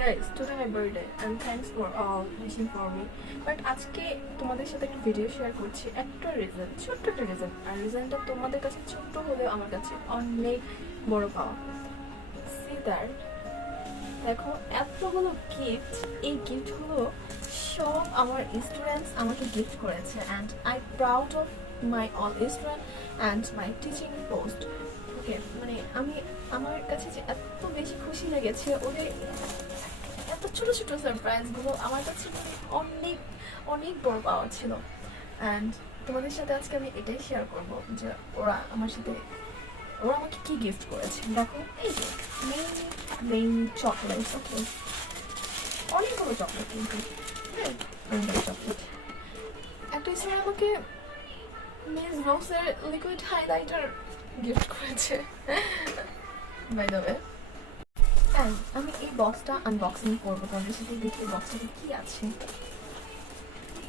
guys, today my birthday and thanks for all wishing for me. But আজকে তোমাদের সাথে একটা ভিডিও শেয়ার করছি, একটা রিজন ছোট্ট একটা রিজন আর রিজনটা তোমাদের কাছে ছোট্ট হলেও আমার কাছে অনেক বড় পাওয়া। সি দ্যাট দেখো, এতগুলো গিফট এই গিফটগুলো সব আমার স্টুডেন্টস আমাকে গিফট করেছে। And I proud of my all student and my teaching post okay মানে আমি, আমার কাছে যে এত বেশি খুশি লেগেছে, ওদের এত ছোট ছোট সারপ্রাইজগুলো আমার কাছে অনেক অনেক বড় পাওয়া ছিল। অ্যান্ড তোমাদের সাথে আজকে আমি এটাই শেয়ার করব যে ওরা আমার সাথে, ওরা আমাকে কি গিফট করেছে? দেখো, এই যে মেইন মেইন চকলেট ওকে অনেকগুলো চকলেট কিন্তু হ্যাঁ অনেকগুলো চকলেট একটা স্যার আমাকে মিস রোসের লিকুইড হাইলাইটার গিফট করেছে। বাই দ্য ওয়ে And আমি এই বক্সটা আনবক্সিং করব। তোমাদের সাথে দেখি বক্সটাতে কি আছে।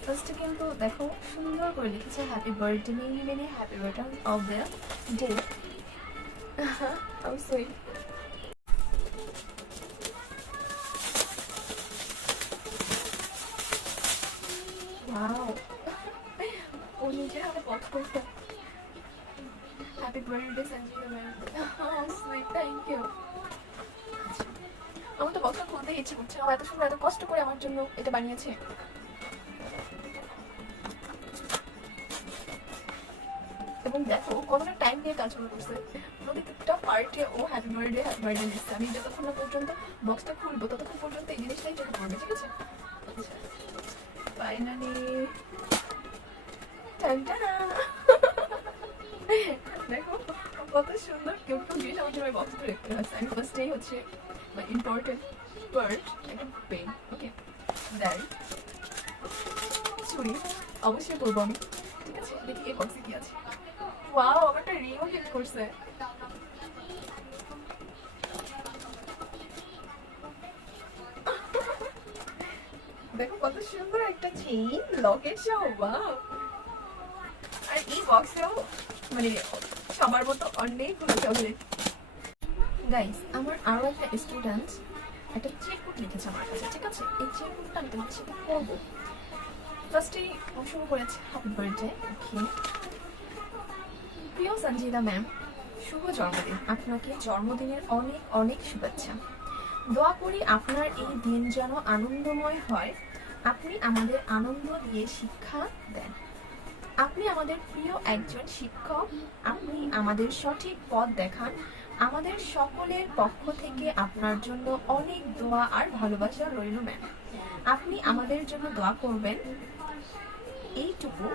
ফার্স্টে কিন্তু দেখো, সুন্দর করে লিখেছে happy birthday many many happy return of the day how sweet wow ও নিজে হাতে পথ করতে। থ্যাংক ইউ আমার তো বক্সটা খুলতে ইচ্ছে করছে। ও এত সুন্দর, এত কষ্ট করে আমার জন্য এটা বানিয়েছে। এবং দেখো, কতটা টাইম দিয়ে কাজগুলো করছে। প্রত্যেকটা পার্টে ও হ্যাপি বার্থডে হ্যাপি বার্থডে লিখছে আমি যতক্ষণ না পর্যন্ত বক্সটা খুলবো, ততক্ষণ পর্যন্ত এই জিনিসটাই চোখে পড়বে, ঠিক আছে? ফাইনালি দেখো কত সুন্দর, কেউ জিনিস আমার রেখে আছে আমি ফার্স্টেই হচ্ছে my important part, একটা পেন ওকে দেন ছুরি অবশ্যই করব আমি। ঠিক আছে? দেখি এই বক্সে কি আছে। ওয়াও আমারটা রিও হিট করছে। দেখো কত সুন্দর একটা চেইন লকেট সহ ওয়াও আর এই বক্সেও মানে সবার মতো অনেকগুলো চকলেট গাইস আমার আরও একটা স্টুডেন্ট একটা চেকবুক লিখেছে আমার কাছে, ঠিক আছে? এই চেকবুকটা আমি তোমাদের সাথে পড়ব। ফার্স্টেই শুরু করেছে হ্যাপি বার্থডে ওকে প্রিয় সঞ্জিদা ম্যাম শুভ জন্মদিন। আপনাকে জন্মদিনের অনেক অনেক শুভেচ্ছা। দোয়া করি আপনার এই দিন যেন আনন্দময় হয়। আপনি আমাদের আনন্দ দিয়ে শিক্ষা দেন। আপনি আমাদের প্রিয় একজন শিক্ষক, আপনি আমাদের সঠিক পথ দেখান, আমাদের সকলের পক্ষ থেকে আপনার জন্য অনেক দোয়া আর ভালোবাসা রইল ম্যাম আপনি আমাদের জন্য দোয়া করবেন। এইটুকু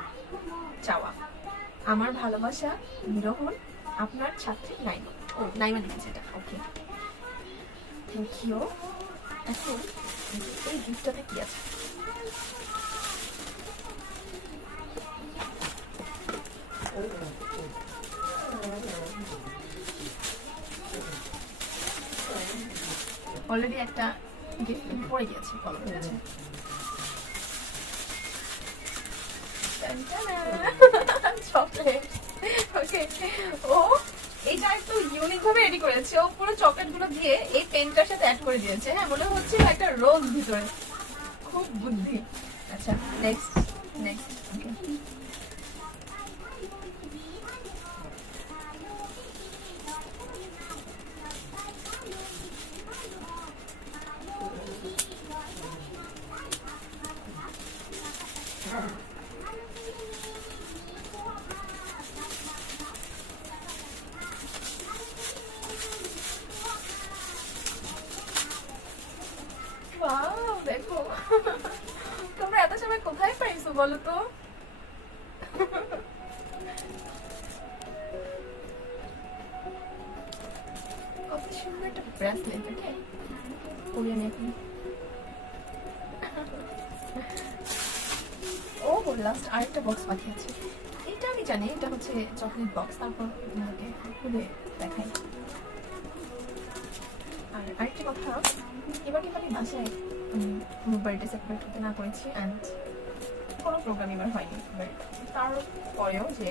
চাওয়া। আমার ভালোবাসা বিরহণ আপনার ছাত্রী নাইমা ও নাইমা লিখেছে এটা। ওকে থ্যাংক ইউ এখন এই গিফটটাতে কি আছে? অলরেডি একটা পড়ে গিয়েছে চকলেট। ওকে। ও একটু রেডি করেছে। ও পুরো দিয়ে এই পেনটার সাথে অ্যাড করে দিয়েছে। হ্যাঁ মনে হচ্ছে একটা ভিতরে। খুব বুদ্ধি। আচ্ছা নেক্সট নেক্সট দেখো তোমরা এত সময় কোথায় পাইছো বলো তো? কত সুন্দর একটা ওকে এখন ও লাস্ট আরেকটা বক্স পাঠিয়েছে। এটা আমি জানি, এটা হচ্ছে চকলেট বক্স তারপর তোমাকে খুলে দেখাই। আর আরেকটা কথা, এবার কিন্তু আমি বাসায় কোনো বার্থডে সেলিব্রেট করতে না করেছি অ্যান্ড কোনো প্রোগ্রাম এবার হয়নি। বাট তারপরেও যে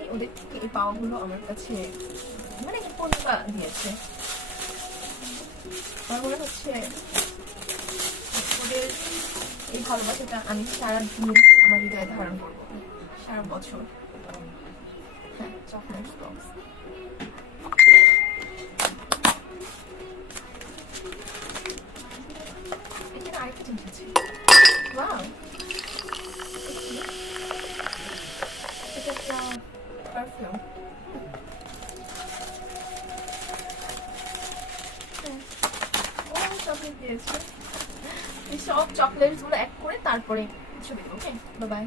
এই ওদের থেকে এই পাওয়াগুলো আমার কাছে মানে পূর্ণতা দিয়েছে। আমার মনে হচ্ছে এই ভালোবাসাটা আমি সারা দিন আমার হৃদয়ে ধারণ করব, সারা বছর। হ্যাঁ চকলেট দিয়েছে। এই সব চকলেটগুলো এক করে তারপরে ছবি দেবো ওকে বাই